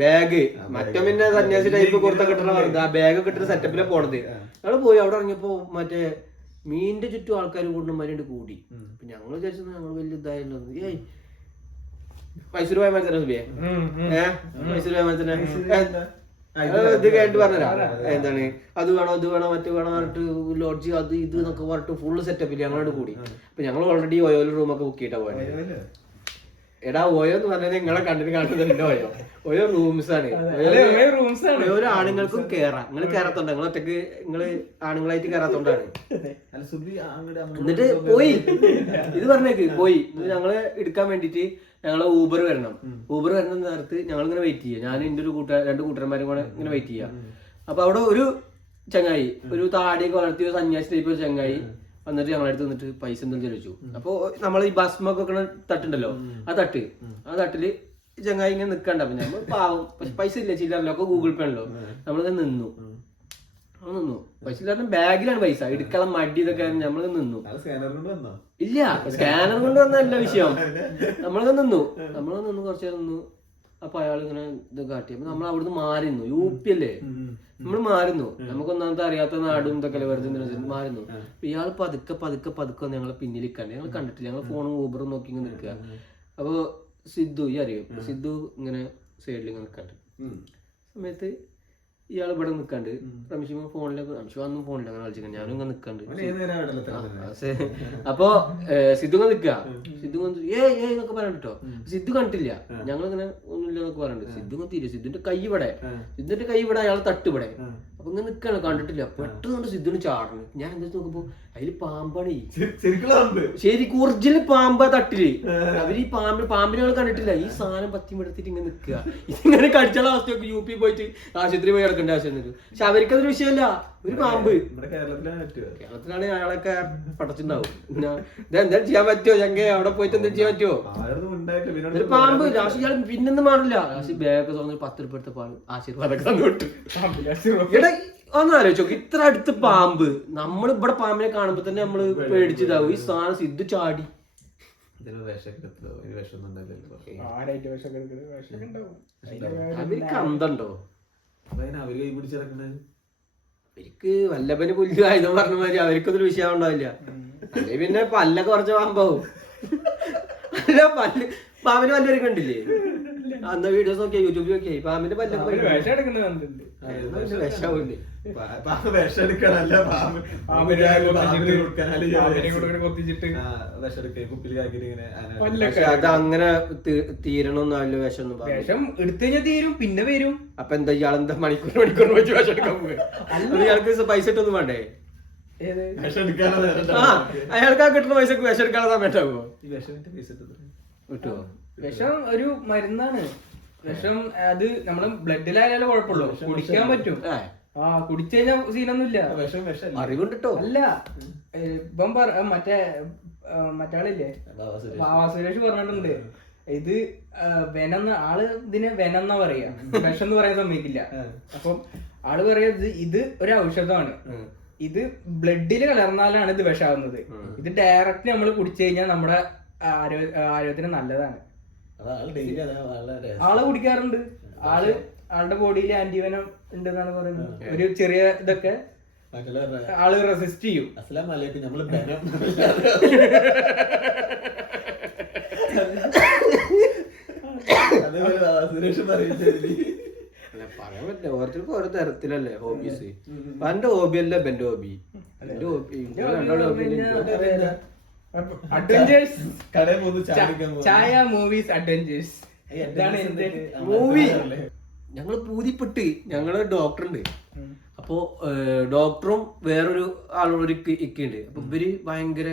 ബാഗ് മറ്റേ പിന്നെ സന്യാസി ടൈപ്പ് പുറത്തൊക്കെ ഇട്ടിട്ട് ആ ബാഗ് ഒക്കെ ഇട്ടിട്ട് സെറ്റപ്പിലെ പോണത്. ഞങ്ങള് പോയി അവിടെ ഇറങ്ങിയപ്പോ മറ്റേ മീനിന്റെ ചുറ്റും ആൾക്കാർ കൂടുന്നമാരുണ്ട് കൂടി. അപ്പൊ ഞങ്ങള് വിചാരിച്ചത് ഞങ്ങൾ വലിയ ഇതായല്ലോ. മൈസൂർ പോയ മനസ്സിലാ സുബിയെ? മൈസൂർ പോയ മനസ്സിലാ? ഇത് കേട്ട് പറഞ്ഞരാ, എന്താണ് അത് വേണോ മറ്റു വേണോ പറഞ്ഞിട്ട് ലോഡ്ജ് അത് ഇത് എന്നൊക്കെ പറഞ്ഞിട്ട് ഫുള്ള് സെറ്റപ്പില് ഞങ്ങളോട് കൂടി. അപ്പൊ ഞങ്ങൾ ഓൾറെഡി ഓയോയിൽ റൂമൊക്കെ ബുക്ക് ചെയ്തിട്ടാ പോയത്. എടാ ഓയോ എന്ന് പറഞ്ഞാൽ നിങ്ങളെ കണ്ടിട്ട് കാണുന്നുണ്ട്. ഓയോ റൂംസ് ആണ്. ഓരോ ആണുങ്ങൾക്കും കേറാം. നിങ്ങൾ കേറാത്തോണ്ട, നിങ്ങൾ ഒറ്റക്ക് നിങ്ങള് ആണുങ്ങളായിട്ട് കേറാത്തോണ്ടാണ്. എന്നിട്ട് പോയി ഇത് പറഞ്ഞേക്ക് പോയി. ഞങ്ങള് എടുക്കാൻ വേണ്ടിട്ട് ഞങ്ങള് ഊബർ വരണം നേരത്ത് ഞങ്ങളിങ്ങനെ വെയിറ്റ് ചെയ്യാം. ഞാൻ എന്റെ ഒരു 2 കൂട്ടുകാരന്മാരും കൂടെ ഇങ്ങനെ വെയിറ്റ് ചെയ്യാം. അപ്പൊ അവിടെ ഒരു ചങ്ങായി, ഒരു താടിയൊക്കെ വളർത്തിയ സന്യാസി ടൈപ്പ് ഒരു ചങ്ങായി വന്നിട്ട് ഞങ്ങളടുത്ത് വന്നിട്ട് പൈസ എന്തെങ്കിലും ചോദിച്ചു. അപ്പൊ നമ്മൾ ഈ ബസ്മൊക്കെ വെക്കണ തട്ടുണ്ടല്ലോ, ആ തട്ടില് ചങ്ങായി ഇങ്ങനെ നിക്കണ്ട. അപ്പൊ നമ്മൾ പാവം, പക്ഷെ പൈസ ഇല്ല, ചില്ലറല്ലോ, ഒക്കെ ഗൂഗിൾ പേ ഉണ്ടല്ലോ. നമ്മളിങ്ങനെ നിന്നു പൈസ ഇല്ലാത്ത ബാഗിലാണ് പൈസ, എടുക്കാനുള്ള മടി ഇതൊക്കെ നമ്മൾ നിന്നു. ഇല്ല, സ്കാനർ കൊണ്ട് വന്നല്ല വിഷയം. നമ്മളിങ്ങനെ നിന്നു കുറച്ചു നേരം നിന്നു. അപ്പൊ അയാൾ ഇങ്ങനെ ഇത് കാട്ടി. അപ്പൊ നമ്മൾ അവിടുന്ന് മാറിന്നു. UP അല്ലേ, നമ്മൾ മാറുന്നു. നമുക്ക് ഒന്നാമത്തെ അറിയാത്ത നാടും ഇതൊക്കെ വെറുതെ മാറുന്നു. അപ്പൊ ഇയാൾ പതുക്കെ ഞങ്ങളെ പിന്നിലിക്കാണ്ട് ഞങ്ങൾ കണ്ടിട്ടില്ല. ഞങ്ങൾ ഫോണും ഊബറും നോക്കി ഇങ്ങനെ നിൽക്കുക. അപ്പൊ സിദ്ധു അറിയും, സിദ്ധു ഇങ്ങനെ സൈഡിൽ ഇങ്ങനെ നിൽക്കാണ്ട് സമയത്ത് ഇയാൾ ഇവിടെ നിൽക്കാണ്ട് റംഷിമ ഫോണിലൊക്കെ, റംഷിമൊന്നും ഫോണിലൊക്കെ കളിച്ചിട്ട് ഞാനും ഇങ്ങനെ നിൽക്കാണ്ട്. അപ്പൊ സിദ്ധു ഇങ്ങനെ നിൽക്കുക. സിദ്ധു ഏയ് എന്നൊക്കെ പറയണ്ടോ. സിദ്ധു കണ്ടിട്ടില്ല, ഞങ്ങളിങ്ങനെ ഒന്നുമില്ല എന്നൊക്കെ പറയുന്നുണ്ട്. സിദ്ധു ഇങ്ങനെ തിരിച്ചു, സിദ്ധുവിന്റെ കൈ ഇവിടെ അയാൾ തട്ടിവിടെ. അപ്പൊ ഇങ്ങനെ നിൽക്കാണ്, കണ്ടിട്ടില്ല. പെട്ടെന്ന് സിദ്ധുവിന് ചാടണം. ഞാൻ എന്താ നോക്കുമ്പോ അതില് പാമ്പാണ്. ശരിക്കും ഒറിജിനൽ പാമ്പാ തട്ടില്. അവര് ഈ പാമ്പിനെ കണ്ടിട്ടില്ല. ഈ സാധനം പത്തിമെടുത്തിട്ട് ഇങ്ങനെ നിൽക്കുക. ഇതിങ്ങനെ കടിച്ചുള്ള അവസ്ഥയൊക്കെ UP പോയിട്ട് ആശുപത്രി പോയി കിടക്കേണ്ട ആവശ്യം. പക്ഷെ അവർക്കതൊരു വിഷയമല്ല, ഒരു പാമ്പ്. കേരളത്തിലാണ് അയാളൊക്കെ പടച്ചുണ്ടാവും. ഇതെന്താ ചെയ്യാൻ പറ്റുമോ? ഞങ്ങൾ അവിടെ പോയിട്ട് എന്താ ചെയ്യാൻ പറ്റുമോ? ഒരു പാമ്പ്. ലാസ്റ്റ് ഇയാൾ പിന്നൊന്നും മാറില്ല. ലാസ്റ്റ് ബാഗ് തോന്നി 10 രൂപ എടുത്ത പാമ്പ് ആശീർവാദമൊക്കെ തന്നോട്ട്. ഒന്ന് ആലോചിച്ചോ, ഇത്ര അടുത്ത് പാമ്പ്. നമ്മളിവിടെ പാമ്പിനെ കാണുമ്പോ തന്നെ നമ്മള് പേടിച്ചിതാവും. ഈ സാധനം സിദ്ധു ചാടി. അവർക്ക് അന്തണ്ടോ? അവർക്ക് വല്ലഭന് പുല്ല് ആയുധം പറഞ്ഞ മാതിരി അവർക്കൊരു വിഷയം ഉണ്ടാവില്ല. അല്ലെ പിന്നെ പല്ലൊക്കെ കുറച്ച് പാമ്പാവും. പാമ്പിന്റെ പല്ല് വരെ കണ്ടില്ലേ? അന്ന് വീഡിയോസ് നോക്കിയാ യൂട്യൂബിൽ നോക്കിയാ പാമ്പിന്റെ പല്ല് വിഷം എടുക്കുന്നത് കണ്ടിട്ടുണ്ട്. വിഷാവില്ലേ? വിഷം എടുക്കാനല്ല പാമ്പിനെ കൂടെ കൊത്തിച്ചിട്ട് വിഷം എടുക്കുക കുപ്പിൽ കാക്കിട്ട് ഇങ്ങനെ പല്ലൊക്കെ. അത് അങ്ങനെ തീരണമൊന്നും അല്ല വിഷം ഒന്നും പറഞ്ഞു. വിഷം എടുത്തു കഴിഞ്ഞാൽ തീരും, പിന്നെ വരും. അപ്പൊ എന്താ ഇയാളെന്താ മണിക്കൂർ വെച്ച് വിഷം എടുക്കാൻ പോകുക? ഇയാൾക്ക് പൈസ ഇട്ടൊന്നും വേണ്ടേ? ഏത് വിഷം എടുക്കാനുള്ള ആ അയാൾക്ക് ആ കിട്ടുന്ന പൈസക്ക് വിഷം എടുക്കാനുള്ള സമയം ഉണ്ടാവുമോ? ഈ വിഷത്തിന്റെ പൈസ ഇട്ടത് കിട്ടുമോ? വിഷം ഒരു മരുന്നാണ്. വിഷം അത് നമ്മള് ബ്ലഡിലായാലും കുഴപ്പമുള്ളൂ, കുടിക്കാൻ പറ്റും. ആ കുടിച്ചു കഴിഞ്ഞാൽ സീനൊന്നുമില്ല. വിഷം വിഷം അറിവുണ്ടിട്ടോ. അല്ല ഇപ്പം മറ്റാളില്ലേ ബാബാ സുരേഷ് പറഞ്ഞിട്ടുണ്ട്, ഇത് വെനെന്ന ആള് ഇതിനെ വെനെന്നാ പറയാ, വിഷം എന്ന് പറയാൻ സമ്മതിക്കില്ല. അപ്പം ആള് പറയാ ഇത് ഒരു ഔഷധമാണ്, ഇത് ബ്ലഡിൽ കലർന്നാലാണ് ഇത് വിഷാവുന്നത്. ഇത് ഡയറക്റ്റ് നമ്മൾ കുടിച്ചു കഴിഞ്ഞാൽ നമ്മുടെ ആരോഗ്യത്തിന് നല്ലതാണ്. ആള് കുടിക്കാറുണ്ട്. ആളുടെ ബോഡിയിൽ ആന്റിവെനം ഉണ്ടെന്നാണ് പറയുന്നത്. ഒരു ചെറിയ ഇതൊക്കെ ആള് റെസിസ്റ്റ് ചെയ്യും. അസ്സലാമലൈക്കും. നമ്മള് സുരേഷ് പറയുന്നത് പറയാൻ പറ്റില്ല, ഓരോരുത്തർക്കും ഓരോ തരത്തിലല്ലേ ഹോബീസ്. എന്റെ ഹോബി അല്ല എന്റെ ഹോബി. എന്റെ ഹോബി അഡ്വഞ്ചേഴ്സ്, കടയിൽ പോകുന്നു ചാടിക്കാൻ ചായ മൂവീസ് അഡ്വഞ്ചേഴ്സ്. ഇതാണ് എന്റെ മൂവി. ഞങ്ങള് പൂതിപ്പെട്ട് ഞങ്ങള് ഡോക്ടറുണ്ട്. അപ്പോ ഡോക്ടറും വേറൊരു ആളോട് ഇക്കുണ്ട്. അപ്പൊ ഇവര് ഭയങ്കര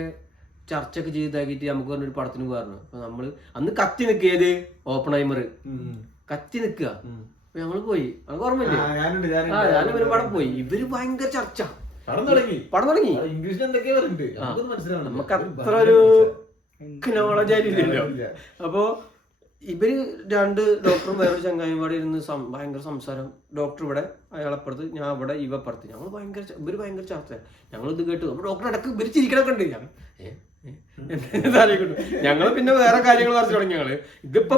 ചർച്ചയൊക്കെ ചെയ്താക്കിട്ട് നമുക്ക് പറഞ്ഞൊരു പടത്തിന് പോകാറുണ്ട്. അപ്പൊ നമ്മള് അന്ന് കത്തി നിൽക്കിയത് ഓപ്പണൈമർ കത്തി നിക്കുക. അപ്പൊ ഞങ്ങള് പോയി, നമുക്ക് ഓർമ്മയില്ലേ? ഞാനും ഇവരും പടം പോയി. ഇവര് ഭയങ്കര ചർച്ച പടം തുടങ്ങി. ഇംഗ്ലീഷിൽ എന്തൊക്കെയാ പറയുന്നുണ്ട്, നമുക്ക് അത്ര ഒരു നോളജ് ആയിട്ടില്ലല്ലോ. അപ്പൊ ഇവര് രണ്ട് ഡോക്ടറും വേറൊരു ചങ്ങായും പാടെ ഇരുന്ന് ഭയങ്കര സംസാരം. ഡോക്ടർ ഇവിടെ, അയാളപ്പുറത്ത്, ഞാൻ ഇവിടെ, ഇവപ്പുറത്ത്. ഇവര് ഭയങ്കര ചർച്ച. ഞങ്ങൾ ഇത് കേട്ടു. അപ്പൊ ഡോക്ടർ ഇടക്ക് ഇവര് ചിരിക്കണൊക്കെ ഉണ്ട്. ഞങ്ങള് പിന്നെ വേറെ കാര്യങ്ങൾ പറഞ്ഞു തുടങ്ങി. ഞങ്ങള് ഇതിപ്പൊ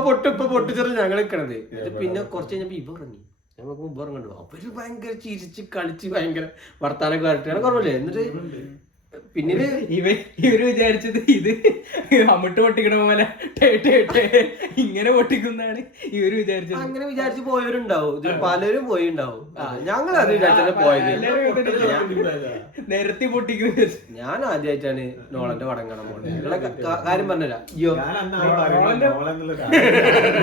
പൊട്ടിച്ചെറിഞ്ഞ് ഞങ്ങൾ നിൽക്കണത്. പിന്നെ കുറച്ച് കഴിഞ്ഞപ്പോ ഇവ ഇറങ്ങി. ഞങ്ങൾക്ക് മുമ്പ് ഇറങ്ങണ്ടു. അവര് ഭയങ്കര ചിരിച്ച് കളിച്ച് ഭയങ്കര വർത്താനൊക്കെ വരട്ടെ കുറവല്ലേ. എന്നിട്ട് പിന്നീട് ഇവര് വിചാരിച്ചത് ഇത് അമിട്ട് പൊട്ടിക്കണ പോലെ ഇങ്ങനെ പൊട്ടിക്കുന്നതാണ് ഇവര് വിചാരിച്ചത്. അങ്ങനെ വിചാരിച്ച് പോയവരുണ്ടാവും, പലരും പോയിണ്ടാവും. ഞങ്ങൾ അത് വിചാരിച്ചാണ് പോയത്. നിരത്തി പൊട്ടിക്കും. ഞാൻ ആദ്യമായിട്ടാണ് നോളന്റെ പടം കാണാൻ പോകുന്നത്. നിങ്ങളെ കാര്യം പറഞ്ഞുതരാം.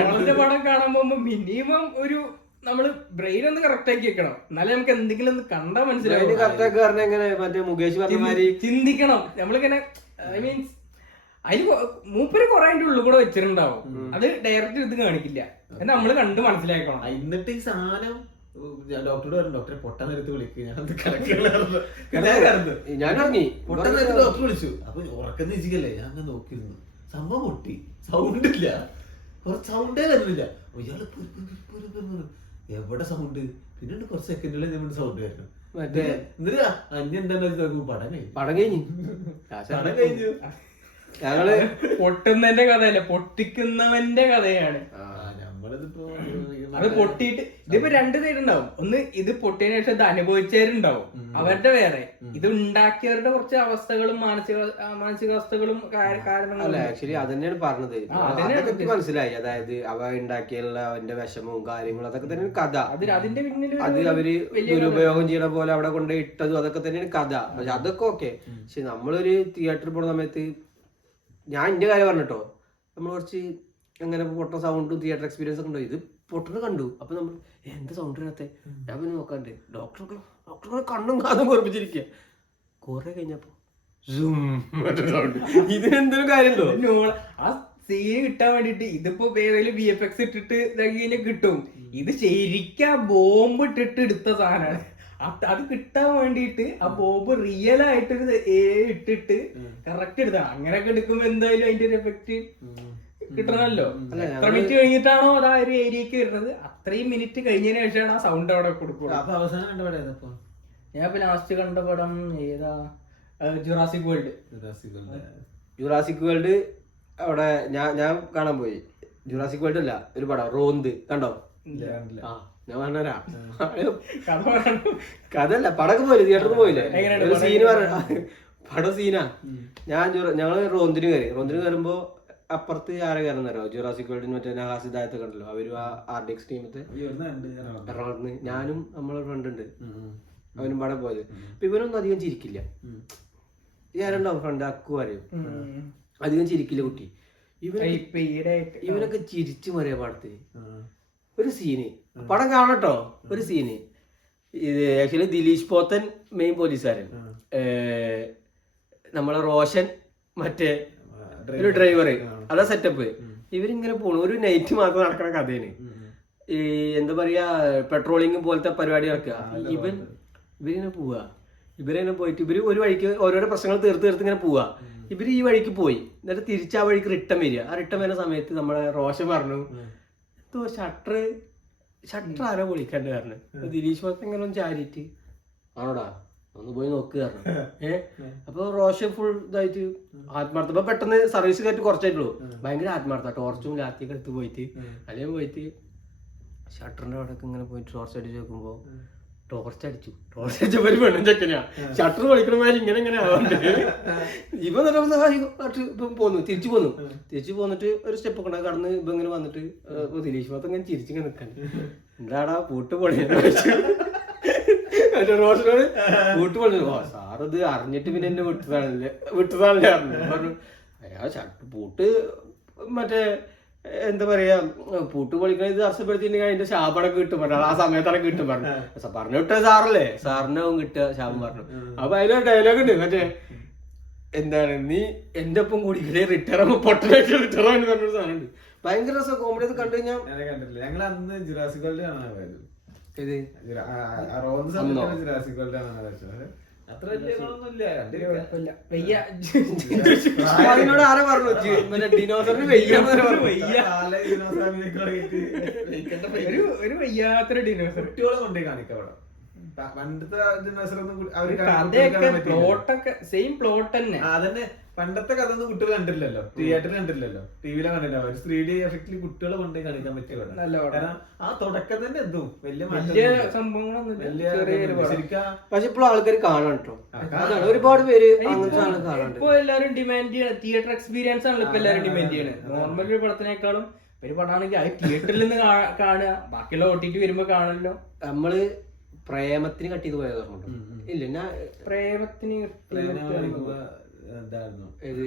നോളന്റെ പടം കാണാൻ പോകുമ്പോ മിനിമം ഒരു നമ്മള് ബ്രെയിൻ ഒന്ന് കറക്റ്റ് ആക്കി വെക്കണം, എന്നാലേ നമുക്ക് എന്തെങ്കിലും ഒന്ന് കണ്ടാ മനസ്സിലാവും. കറക്റ്റാക്കി പറഞ്ഞ എങ്ങനെ മറ്റേ മുകേഷ് പറഞ്ഞമാതിരി ചിന്തിക്കണം. നമ്മളിങ്ങനെ ഐ മീൻസ് അതിൽ മൂപ്പര് കുറെ അതിന്റെ ഉള്ളിൽ കൂടെ വെച്ചിട്ടുണ്ടാവും. അത് ഡയറക്റ്റ് ഇത് കാണിക്കില്ല, എന്ന് നമ്മള് കണ്ട് മനസ്സിലാക്കണം. എന്നിട്ട് ഈ സാധനം ഡോക്ടറോട് പറഞ്ഞു, ഡോക്ടറെ പൊട്ടാൻ നേരത്ത് വിളിക്കുക, ഞാൻ ഇറങ്ങി. പൊട്ടാൻ നേരത്ത് ഡോക്ടർ വിളിച്ചു. അപ്പൊ ഉറക്കം വെച്ചിക്കല്ലേ, ഞാൻ അങ്ങനെ നോക്കിയിരുന്നു. സംഭവം പൊട്ടി, സൗണ്ട് ഇല്ല, കുറച്ച് സൗണ്ടേ വരുന്നില്ല. ഇയാള് എവിടെ സൗണ്ട്, പിന്നെ കുറച്ച് സെക്കൻഡുകളിൽ നമ്മൾ സൗണ്ട് വരണം. മറ്റേ എന്നിട്ട് അന്യെന്താ പടം കഴിഞ്ഞു. ഞങ്ങള് പൊട്ടുന്നതിന്റെ കഥയല്ല, പൊട്ടിക്കുന്നവന്റെ കഥയാണ്. അത് പൊട്ടിയിട്ട് ഇതിപ്പോ രണ്ട് സൈഡ് ഉണ്ടാവും. ഒന്ന് ഇത് പൊട്ടിയതിനു ശേഷം ഇത് അനുഭവിച്ചവരുണ്ടാവും, അവരുടെ വേറെ. ഇത് ഉണ്ടാക്കിയവരുടെ കുറച്ച് അവസ്ഥകളും മാനസികാവസ്ഥകളും കാരണങ്ങളും. ആക്ച്വലി അതന്നെയാണ് പറഞ്ഞത്. അതൊക്കെ മനസ്സിലായി. അതായത് അവ ഉണ്ടാക്കിയുള്ള അവന്റെ വിഷമവും കാര്യങ്ങളും അതൊക്കെ തന്നെയാണ് കഥ. അതിന്റെ പിന്നിൽ അത് അവര് ദുരുപയോഗം ചെയ്യണ പോലെ അവിടെ കൊണ്ട് ഇട്ടതും അതൊക്കെ തന്നെയാണ് കഥ. പക്ഷെ അതൊക്കെ ഓക്കെ. പക്ഷെ നമ്മളൊരു തിയേറ്ററിൽ പോണ സമയത്ത് ഞാൻ എന്റെ കാര്യം പറഞ്ഞിട്ടോ, നമ്മൾ കുറച്ച് അങ്ങനെ പൊട്ട സൗണ്ടും തിയേറ്റർ എക്സ്പീരിയൻസ് ഒക്കെ ഉണ്ടോ. ഇത് പൊട്ടന് കണ്ടു. അപ്പൊ നമ്മൾ എന്താ സൗണ്ട് ഇല്ലാത്ത, ഞാൻ പിന്നെ നോക്കാണ്ട് ഡോക്ടറെ കണ്ണും കാതും കുറിപ്പിച്ചിരിക്കുക. കുറെ കഴിഞ്ഞപ്പോ ഇതിനെന്തൊരു കാര്യമുണ്ടോ? ആ സീന് കിട്ടാൻ വേണ്ടിട്ട് ഇതിപ്പോ ഏതെങ്കിലും VFX ഇട്ടിട്ട് ഇതാക്കി കഴിഞ്ഞാൽ കിട്ടും. ഇത് ശരിക്കും ബോംബ് ഇട്ടിട്ട് എടുത്ത സാധനമാണ്. അത് കിട്ടാൻ വേണ്ടിട്ട് ആ ബോംബ് റിയൽ ആയിട്ടൊരു ഇട്ടിട്ട് കറക്റ്റ് എടുത്താണ്. അങ്ങനെയൊക്കെ എടുക്കുമ്പോ എന്തായാലും അതിന്റെ ഒരു എഫക്ട് കിട്ടണമല്ലോ. എത്ര മിനിറ്റ് കഴിഞ്ഞിട്ടാണോ അത് ആ ഒരു ഏരിയക്ക് വരുന്നത്, അത്രയും മിനിറ്റ് കഴിഞ്ഞതിന് ശേഷമാണ് ആ സൗണ്ട് അവിടെ കൊടുക്കുക. ഞാൻ ഇപ്പൊ ലാസ്റ്റ് കണ്ട പടം ഏതാ, ജുറാസിക് വേൾഡ്. ജുറാസിക് വേൾഡ് അവിടെ ഞാൻ കാണാൻ പോയി. ജുറാസിക് വേൾഡ് അല്ല, ഒരു പടം റോന്ത് കണ്ടോ? ഞാൻ പറഞ്ഞരാ കഥല്ല, പടക്ക് പോയില്ലേ, തിയേറ്ററിൽ പോയില്ലേ, ഒരു സീന് പടം സീനാ. ഞങ്ങള് റോന്തിന് കയറുമ്പോ അപ്പുറത്ത് ആരെ കയറുന്നല്ലോ ജുറാസിക് വേൾഡിന് മറ്റേ നഹാസിദായത്തൊക്കെ ഉണ്ടല്ലോ അവരും ആ RDX ടീമത്തെ എറണാകുളത്ത് ഞാനും നമ്മളെ ഫ്രണ്ട് ഉണ്ട് അവനും പാടെ പോയത്. അപ്പൊ ഇവനൊന്നും അധികം ചിരിക്കില്ല. ഞാനുണ്ടാവും ഫ്രണ്ട് അക്കു അറിയും, അധികം ചിരിക്കില്ല കുട്ടി. ഇവനൊക്കെ ചിരിച്ചു മറിയ പാടത്ത് ഒരു സീന് പടം കാണട്ടോ. ഒരു സീന് ഇത് ആക്ച്വലി ദിലീഷ് പോത്തൻ മെയിൻ പോലീസുകാരൻ, നമ്മളെ റോഷൻ മറ്റേ ഒരു ഡ്രൈവർ, അതാ സെറ്റപ്പ്. ഇവരിങ്ങനെ പോണു ഒരു നൈറ്റ് മാത്രം നടക്കണ കഥയാണ്. ഈ എന്താ പറയാ പെട്രോളിങ് പോലത്തെ പരിപാടി നടക്കുക. ഇവരിങ്ങനെ പോവാ, ഇവരിങ്ങനെ പോയിട്ട് ഇവര് ഒരു വഴിക്ക് ഓരോരോ പ്രശ്നങ്ങൾ തീർത്ത് ഇങ്ങനെ പോവാ. ഇവര് ഈ വഴിക്ക് പോയി എന്നിട്ട് തിരിച്ച് ആ വഴിക്ക് റിട്ടേൺ വരിക. ആ റിട്ടേൺ വരുന്ന സമയത്ത് നമ്മളെ റോഷൻ പറഞ്ഞു എന്തോ ഷട്ടർ ആരോ പൊളിക്കണ്ട് കാരണം. ദിലീഷ് പോലത്തെ ഇങ്ങനെ ഒന്ന് ചാരിറ്റ് ആണോടാ ഒന്ന് പോയി നോക്കുക കാരണം. അപ്പൊ റോഷൻ ഫുൾ ഇതായിട്ട് ആത്മാർത്ഥ. ഇപ്പൊ പെട്ടെന്ന് സർവീസ് കയറ്റി കുറച്ചായിട്ടുള്ളൂ, ഭയങ്കര ആത്മാർത്ഥ. ടോർച്ചും ലാത്തിയൊക്കെ എടുത്ത് പോയിട്ട് അല്ലെങ്കിൽ പോയിട്ട് ഷട്ടറിന്റെ അവിടെയൊക്കെ ഇങ്ങനെ പോയിട്ട് ടോർച്ച് അടിച്ച് നോക്കുമ്പോ ടോർച്ച് അടിച്ചപ്പോ ഒരു പെണ്ണും ചെക്കനാ ഷട്ടർ പൊളിക്കണമാതിരി ഇങ്ങനെ ആവാണ്ട്. ഇപ്പം പോന്നു തിരിച്ചു പോന്നിട്ട് ഒരു സ്റ്റെപ്പ് ഒക്കെ കടന്ന് ഇപ്പൊ ഇങ്ങനെ വന്നിട്ട് ദിലീഷ് ഭാഗത്ത് ഇങ്ങനെ ചിരിച്ചിങ്ങനെ നിൽക്കാൻ എന്താടാ പൂട്ട് പൊളിയെന്ന് വെച്ചു. റോഷനോട് പൂട്ട് പൊളി സാറത് അറിഞ്ഞിട്ട് പിന്നെ എന്നെ വിട്ടതാണല്ലേ പറഞ്ഞു. അയാൾ പൂട്ട് മറ്റേ എന്താ പറയാ പൂട്ട് പൊളിക്കണ ഇത് തടസ്സപ്പെടുത്തിയിട്ടുണ്ടെങ്കിൽ അതിന്റെ ശാപടൊക്കെ കിട്ടും പറഞ്ഞു. ആ സമയത്തൊക്കെ കിട്ടും പറഞ്ഞു. പറഞ്ഞു വിട്ട സാറല്ലേ, സാറിനാവും കിട്ടുക ശാപം പറഞ്ഞു. അപ്പൊ അതിലൊരു ഡയലോഗ് ഉണ്ട് മറ്റേ എന്താണ് നീ എന്റെ ഒപ്പം കൂടി റിട്ടയർ പൊട്ടനായിട്ട് റിട്ടയർ ആണെന്ന് പറഞ്ഞൊരു സാധനം ഉണ്ട്. ഭയങ്കര രസം കോമഡി ഒക്കെ കണ്ടു കഴിഞ്ഞാൽ. കണ്ടിട്ടില്ല, ഞങ്ങൾ അന്ന് ജുറാസിക് വേൾഡ് കാണാൻ പോയത്. ഇത് ജുറാസിക് വേൾഡ് കാണാൻ വെച്ചത് അത്ര വലിയ ഗുണമൊന്നുമില്ല. അതിനോട് ആരെ പറഞ്ഞു ഡിനോസറിന് ഒരു വയ്യാത്തൊരു ഡിനോസർ കുട്ടികളെ കൊണ്ടേ കാണിക്കാം അവിടെ. പണ്ടത്തെ ഡിനോസറൊന്നും പ്ലോട്ടൊക്കെ സെയിം പ്ലോട്ട് തന്നെ. അതന്നെ പണ്ടത്തെ കഥ ഒന്നും കുട്ടികൾ കണ്ടില്ലല്ലോ, തിയേറ്ററിൽ കണ്ടില്ലല്ലോ, ടിവിയിലെ കണ്ടില്ല. ഒരു 3D എഫക്റ്റിൽ കുട്ടികളെ കൊണ്ടേ കാണിക്കാൻ പറ്റിയ കാരണം ആ തുടക്കം തന്നെ എന്തും വലിയ സംഭവങ്ങളൊന്നും. പക്ഷെ ഇപ്പോഴും ആൾക്കാർ കാണാൻ കേട്ടോ, ഒരുപാട് പേര് ഇപ്പൊ എല്ലാരും ഡിമാൻഡ് ചെയ്യണം തിയേറ്റർ എക്സ്പീരിയൻസ് ആണല്ലോ ഇപ്പൊ എല്ലാരും ഡിമാൻഡ് ചെയ്യണത്. നോർമൽ ഒരു പടത്തിനേക്കാളും ഒരു പടമാണെങ്കിൽ അത് തിയേറ്ററിൽ നിന്ന് കാണുക, ബാക്കിയുള്ള OTT വരുമ്പോ കാണല്ലോ. നമ്മള് പ്രേമത്തിന് കട്ട് ചെയ്ത് പോയത് ഇല്ല ഞാൻ പ്രേമത്തിന് എന്തായിരുന്നു ഏത്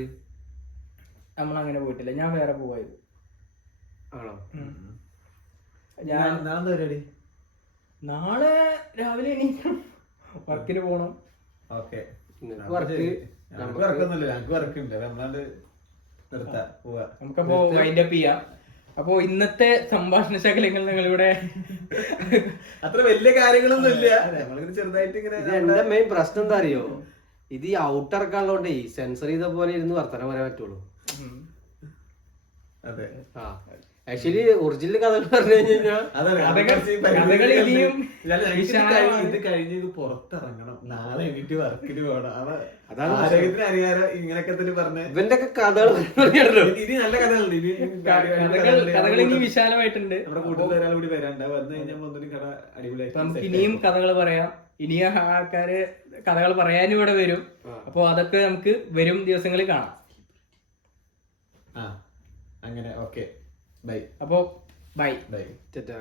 നമ്മളങ്ങനെ പോയിട്ടില്ല, ഞാൻ വേറെ പോയത്. ആണോ? ഞാൻ പരിപാടി നാളെ രാവിലെ എണീക്കണം, വർക്കിന് പോണം. ഓക്കെ വർക്ക് ഞങ്ങൾക്ക് വർക്കൊന്നുമില്ല, ഞങ്ങൾക്ക് വർക്കുണ്ട്. നമ്മളാണ്ട് നിർത്താം പോവാ. നമുക്കപ്പോ വൈൻഡ് അപ്പ് ചെയ്യാം. അപ്പോ ഇന്നത്തെ സംഭാഷണ ശകലങ്ങൾ ഞങ്ങളിവിടെ അത്ര വലിയ കാര്യങ്ങളൊന്നും ഇല്ല, നമ്മളിങ്ങനെ ചെറുതായിട്ട് ഇങ്ങനെ. എന്റെ മെയിൻ പ്രശ്നം എന്താ അറിയോ, ഇത് ഈ ഔട്ട് ഇറക്കാനുള്ളതുകൊണ്ടേ സെൻസർ ചെയ്ത പോലെ ഇരുന്ന് വർത്തനം പറയാൻ പറ്റുള്ളൂ. അതെ ആ ആക്ച്വലി ഒറിജിനൽ കഥകൾ പറഞ്ഞു കഴിഞ്ഞാൽ ഇത് കഴിഞ്ഞ് ഇത് പുറത്തിറങ്ങണം, നാളെ എണീറ്റ് വർക്കിന് പോകണം. ആരോഗ്യത്തിന് അറിയാലോ ഇങ്ങനെയൊക്കെ തന്നെ പറഞ്ഞ ഇവന്റെ ഒക്കെ കഥകൾ ഇനി നല്ല കഥകളുണ്ട്. കഥകൾ ഇനി വിശാലമായിട്ടുണ്ട്. നമ്മുടെ കൂട്ടത്തിൽ ഒരാൾ കൂടി വരാണ്ട് വന്നു കഴിഞ്ഞാൽ ഒന്നും കഥ അടിപൊളിയായിട്ട് നമുക്ക് ഇനിയും കഥകൾ പറയാം. ഇനിയും ആൾക്കാര് കഥകൾ പറയാനും ഇവിടെ വരും. അപ്പൊ അതൊക്കെ നമുക്ക് വരും ദിവസങ്ങളിൽ കാണാം. അങ്ങനെ ഓക്കെ ബൈ. അപ്പോ ബൈ. ബൈ. ചേട്ടാ.